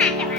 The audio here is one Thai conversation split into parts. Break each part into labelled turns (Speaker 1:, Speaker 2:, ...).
Speaker 1: นา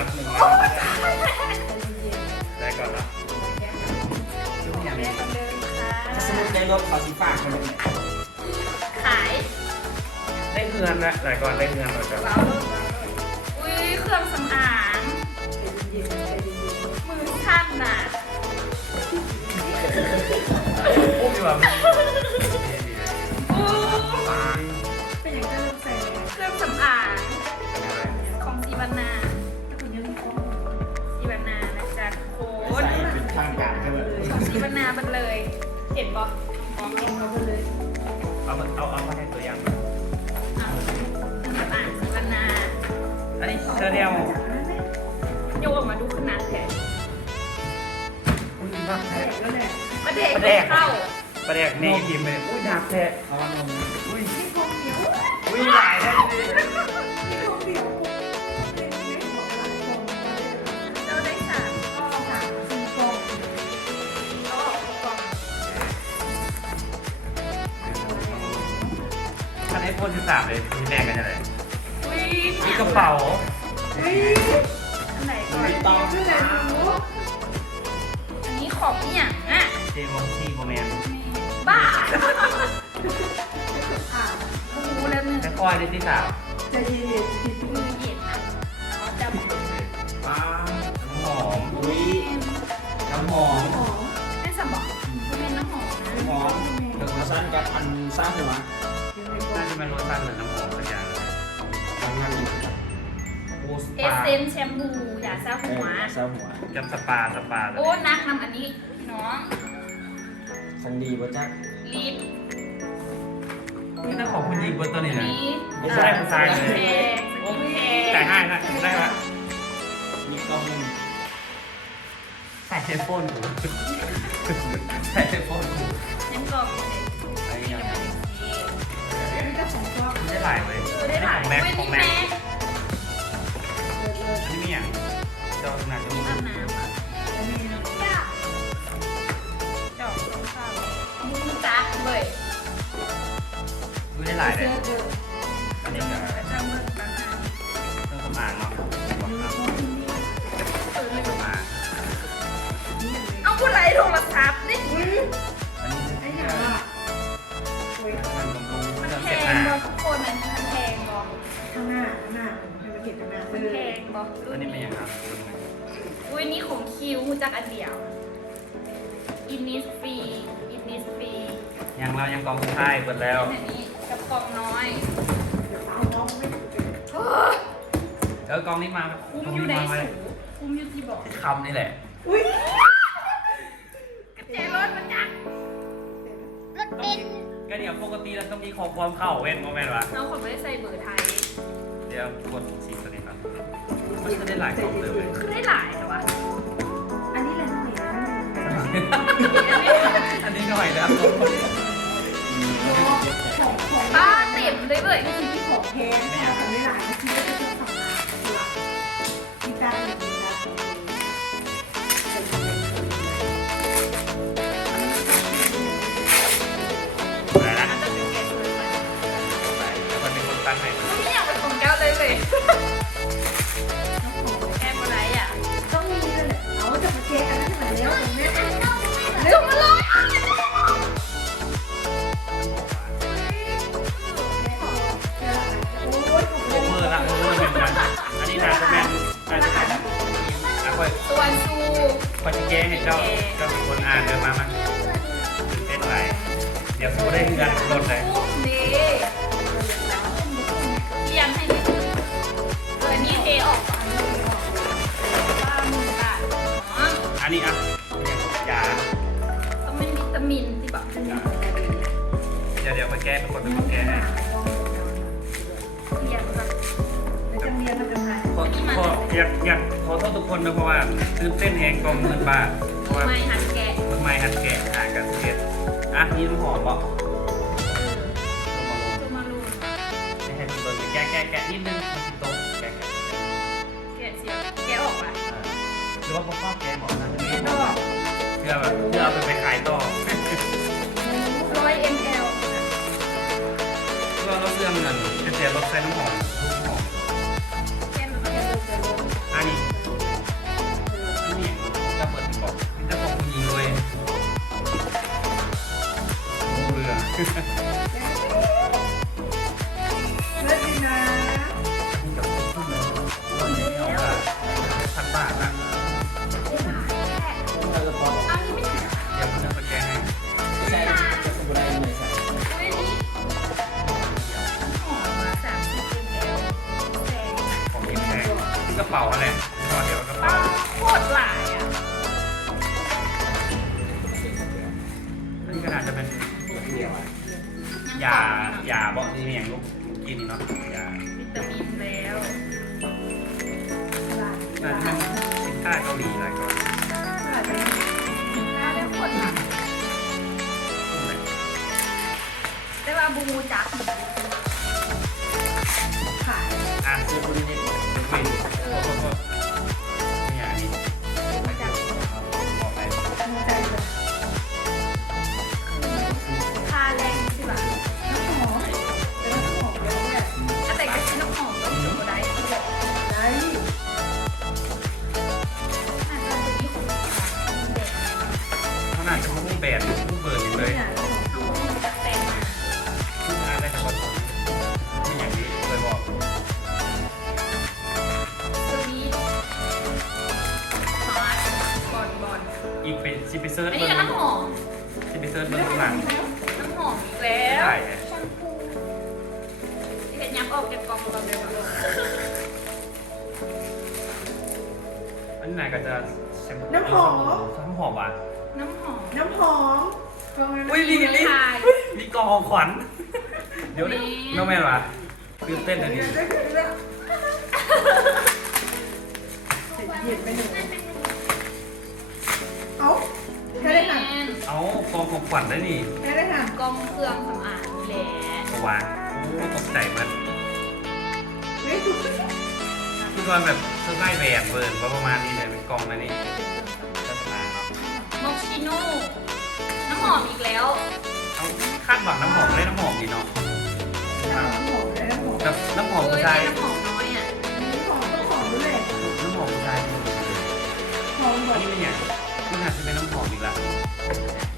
Speaker 1: รั
Speaker 2: ก
Speaker 3: หนึ่งได้ก่อนแล้วดูอย่างนี้
Speaker 2: คนเดิมค่ะ
Speaker 3: สมุดในรถขอสีฟ้าคนนึง
Speaker 2: ขาย
Speaker 3: ได้เงินนะได้ก่อนได้เงินเราจะ
Speaker 2: มันเลย เห็นปะมองเห็นมาเลย
Speaker 3: เอาเอาเอามาให้ตัวอย่าง
Speaker 2: อะเครื่องสำอางซีวานา
Speaker 3: อันนี้เชอร์เดล
Speaker 2: โยกออกมาดูขนาดแผล
Speaker 3: อุ้ยมากแท้
Speaker 2: ประเด็ก
Speaker 3: ประเด็ก
Speaker 2: เข้า
Speaker 3: ประเด็กนี่พิมพ์ไปอุ้ยดักแท้อ๋อนมอุ้ยอุ้ยหลายแท้จริง
Speaker 2: สามเล
Speaker 3: ยมีแม่กันยังไง
Speaker 2: อุ้ย
Speaker 3: มีกระเป๋า
Speaker 2: อันไหนก่อน
Speaker 3: ไม่ต้อง
Speaker 2: อันนี้ของอหย่างอะ
Speaker 3: เจมส์ซีโมแมน
Speaker 2: บ้ากูแล้วหนึ่ง
Speaker 3: แค่คอยในที่สาม
Speaker 2: มือเย็นอะเขาจะบอก
Speaker 3: ป้าน้ำหอมอุ้ยน้ำหอม
Speaker 2: ให้สมบอกกูเป็นน้ำหอมนะ
Speaker 3: น้ำหอม
Speaker 4: เดี๋ยวมาสั้นกับอันสร้างหัว
Speaker 3: น่าจะเป็นรสชาติเหมือนน้ำหอมสักอย่างเลย
Speaker 4: ทางนั้น
Speaker 3: โอ้ส
Speaker 2: เอ
Speaker 3: ปา
Speaker 2: เซนแชมพูยาซาหัว
Speaker 4: สร้างหัว
Speaker 3: กับสปาสปาเลย
Speaker 2: โอ้นักนำอันนี้น้อง
Speaker 4: ของดีบ่จ๊ะ
Speaker 2: ลิป
Speaker 3: นี่ต้องของคุณยิงบนตัวนี้
Speaker 2: อัน
Speaker 3: นะ
Speaker 2: นี้
Speaker 3: ไม่ใช่ผู้ชายเลย
Speaker 2: แพงสกินแพง
Speaker 3: แต่ให้นะได้ละ
Speaker 4: มีกล้องหนึ่ง
Speaker 3: ใส่เทปโฟนกูใส่เทปโฟนกู
Speaker 2: ยังกล่องอยู่เลย
Speaker 3: ไอ้ยัง
Speaker 2: เดี๋ยวนี้จะของกล่อง
Speaker 3: ไม่ได้หลายเลย
Speaker 2: เออได้หลาย
Speaker 3: ของแม็ก
Speaker 2: เว้ย
Speaker 3: ของ
Speaker 2: นี่
Speaker 3: แม็
Speaker 2: แม็
Speaker 3: ก
Speaker 2: ก
Speaker 3: อันนี้มีอย่างเจ้าหน้าจะมี
Speaker 2: อาบน้ำอะจอกต้องเข้ามึงจักเลย
Speaker 3: ไม่ได้หลายเลยอันนี้ก็
Speaker 2: แล้วจะมึงต่างหาก
Speaker 3: เครื่องสำอางเนาะบอกครับ
Speaker 2: เออ
Speaker 3: เครื่องสำอาง
Speaker 2: เอาผู้ไรโทรศัพท์
Speaker 3: คิ
Speaker 2: วจากอันเดียว อินนิสฟรี อินนิสฟรี
Speaker 3: ยังเรายังกองสุดท้ายเปิดแล้ว
Speaker 2: อันนี้กับกล่องน้อยโอ้ย
Speaker 3: แล้วกองนี้มา
Speaker 2: คุ้ม
Speaker 3: กอง
Speaker 2: อยู่
Speaker 3: นี้
Speaker 2: ใน
Speaker 3: มาไหม
Speaker 2: สูคุ้มอยู่ที่บอก
Speaker 3: คำนี่แหละ
Speaker 2: กระเจรถมันจัก
Speaker 1: รถเป็น
Speaker 3: ก็เดี๋ยวปกติเราต้องมีของความเข้าเว้นโมเมนต์วะ
Speaker 2: เอาของไม่ได้ใส่เบอร์ไทย
Speaker 3: เดี๋ยวกดสีตัวนี้ครับมันจะได้หลายกล่องเลย
Speaker 2: อั
Speaker 5: นนี้หน่อยนะ
Speaker 2: ป้าต็มเลยเว้ย
Speaker 5: ที่ของแพงของไม่หลายที่จะต้องสั่งมาหลักที่การเงินนะ
Speaker 3: อะไร ค่
Speaker 2: อยแก้
Speaker 3: ให้เจ้าเจ้าเป็นคนอ่านเดินมามั้งเต้นไรเดี๋ยวสู้ได้เงินลดเลย
Speaker 2: ดีเรียนให้นิดนึงเออนี่เทออกก่อนบ้ามึงอะอ๋อ
Speaker 3: อันนี้อะเด
Speaker 2: มินที่บอก
Speaker 3: เดี๋ยวเดี๋ยวมาแก้เป็นคนเป็นคนแก้ให้ อขออยากอยากขอโทษทุกคนนะเพราะว่าตื่นเต้นแหงกองเงินบาทเพราะว่า
Speaker 2: ไม่หันแกะ
Speaker 3: ทำไมหัดแกะหากันเฮ็ดอะนี่น้ำหอมบอก
Speaker 2: ตัวมาลูน
Speaker 3: จะให้พี่เบิร์ดแกะแกะแกะนิดนึงมันสิโตะแกะแกะ
Speaker 2: แกะเสียแกะออกอะ
Speaker 3: อ่าหรือว่าพ่อพ่อแกะบอกนะ
Speaker 5: แม่ดอก
Speaker 3: เพื่อแบบเพื่อเอาไปไปขายต่อ
Speaker 2: ร้อย ml
Speaker 3: เพื่อเราเสื่อมเงินจะเสียรถใส่น้ำหอม ยา ยา
Speaker 2: บ
Speaker 3: อกที่มีอย่างลูกกินนี่เนาะยา
Speaker 2: วิตามินแล้ว
Speaker 3: น่าจะเป็นสินค้าเกาหลีอะไรก่อน
Speaker 2: น่าได้คนอะแต่ว่าบูมูจัก
Speaker 4: น่า
Speaker 2: จะ
Speaker 3: มุ่งแบนมุ่งเบิร์นอยู่เลย
Speaker 5: เนี่ยน้ำหอม
Speaker 2: เอาของจักเต็มมา
Speaker 3: ทุกงานได้จากวันไม่อย่างนี้เคยบอก
Speaker 2: ตัวนี้ฮอตบอลบอล
Speaker 3: อีกเป็นซิปิเซิร์
Speaker 2: อั
Speaker 3: ช
Speaker 2: น
Speaker 3: เบิ
Speaker 2: นี้
Speaker 3: ร์
Speaker 2: ก็น้ำหอม
Speaker 3: ซิปิเซิร์ชเบิร์นหลัง
Speaker 2: น้ำหอมอีกแล้ว
Speaker 3: ใช่
Speaker 1: แชมพู
Speaker 2: ที่เห็นยับออกเก็บกองก่อนเลยแบบ
Speaker 3: อันไหนก็จะน้ำหอมว่ะ
Speaker 2: น้ำหอม
Speaker 5: น้ำหอมกองนั้น
Speaker 3: อุ้ยนี่นี่
Speaker 2: ทาย
Speaker 3: นี่กองของขวัญ เดี๋ยวนี่น้องแม่วะตื่นเต้นเลยดิ
Speaker 5: เห็นไปหนึ่งเอ้าแค่ได้หัน
Speaker 2: แม่น
Speaker 3: เอากองของขวัญได้นี่
Speaker 5: แค่ได้หัน
Speaker 2: กองเครื่องสำอางนี่แหละ
Speaker 3: วางโอ้ตกใจมัน
Speaker 5: ไม่ถูก
Speaker 3: คือตอนแบบเสื้อไล่แหวนเบิร์นว่าประมาณนี้เลยเป็นกองนะนี่
Speaker 2: อมอีกแล้ว
Speaker 3: เอาคาดหวังน้ำหอมได้น้ำหอมดีเนาะ
Speaker 5: น้ำหอมได้น้ำหอม
Speaker 3: แบบน้ำหอม
Speaker 2: เอ้
Speaker 3: ผู้
Speaker 2: ย
Speaker 3: ชาย
Speaker 2: น้ำหอมน้อยอะ
Speaker 5: อันนี้หอมต้องหอมด้วยแหละ
Speaker 3: น้ำหอมผู้ชาย
Speaker 5: หอมหอ
Speaker 3: อัน
Speaker 5: ม
Speaker 3: นี้เป็นอย่างมันอาจจะเป็นน้ำหอมอีกละแล้ว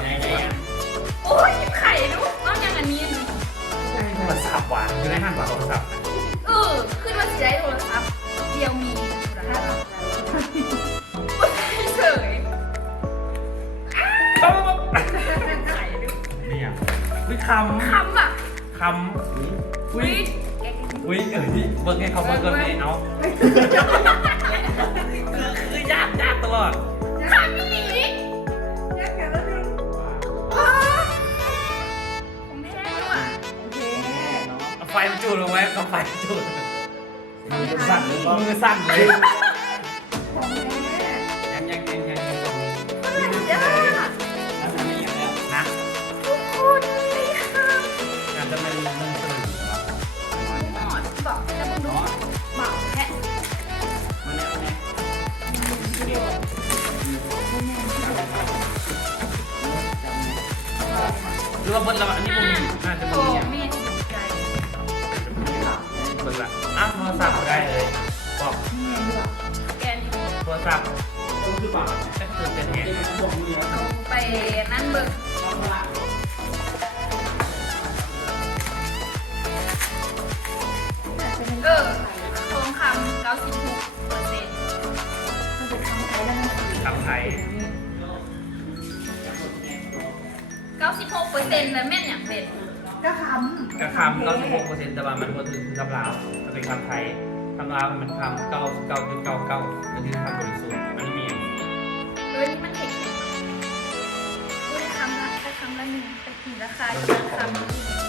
Speaker 3: คลิปด่วนคลิปด่วน
Speaker 2: โอ้ยไข่ลูกต้องอย่างอันนี้
Speaker 3: โทรศัพท์หวานคือได้ห้างกว่าโทรศัพท์นะ
Speaker 2: เออขึ้นว่าใช้โทรศัพท์เดียวมีอยู่แล้วเฉยไข่ลูก
Speaker 3: เนี่ยวิคำ
Speaker 2: คำอะ
Speaker 3: คำ
Speaker 2: อุ้ย
Speaker 3: อุ้ยเอ้ยเบิร์กให้เขาเบิร์กกันเลยเอาคือคือยากยากตลอด ไฟมันจูดลงไว้เอาไฟมันจูด
Speaker 4: มือสั่นหรือเปล่า
Speaker 3: มือสั่นเลย
Speaker 5: ของแท้
Speaker 3: ยังยังยังยังยังตรงนี้
Speaker 2: เพื่อนจ้า
Speaker 4: อันนี้อย่างเนี้ย
Speaker 3: นะ
Speaker 2: ทุกคนเลยค่ะ
Speaker 3: อาจจะเป็นมึงตื่นเหรอ
Speaker 2: หมอนบอกจะมึงดูบอกแค่
Speaker 4: มันเนี่ยมันเนี่ย
Speaker 3: หรือว่าเบิร์ดแล้วอันนี้พวกนี้น่าจะ
Speaker 2: โอ้
Speaker 3: มีอะ
Speaker 2: มีใจ
Speaker 3: เบิร์ด ละอ้าวโทรศัพท์ได้เลย บอก
Speaker 2: แกน
Speaker 3: โทรศัพท์
Speaker 4: ก็คือปาก
Speaker 3: ก็คือเป็น
Speaker 4: เหตุ
Speaker 2: เอาไปนั่นเบิก
Speaker 4: เออทองคำ96
Speaker 2: เปอร์เซ็นต์คำ
Speaker 3: ไทย
Speaker 2: 96เปอร์เซ็นต์แล้วแม่นอย่างเป็น
Speaker 5: ก็คำ
Speaker 3: กระคำก็สิบหกเปอร์เซ็นต์แต่ว่ามันก็คือคำลาวมันเป็นคำไทยคำลาวมันคำเก้าเก้าจุดเก้าเก้าก็คือคำบริสุทธิ์อันนี้มี
Speaker 2: เออนี่มันเทคนิคอุ้ยคำละแค่คำละหนึ่งแต่กี่ราคาอยู่คำนี้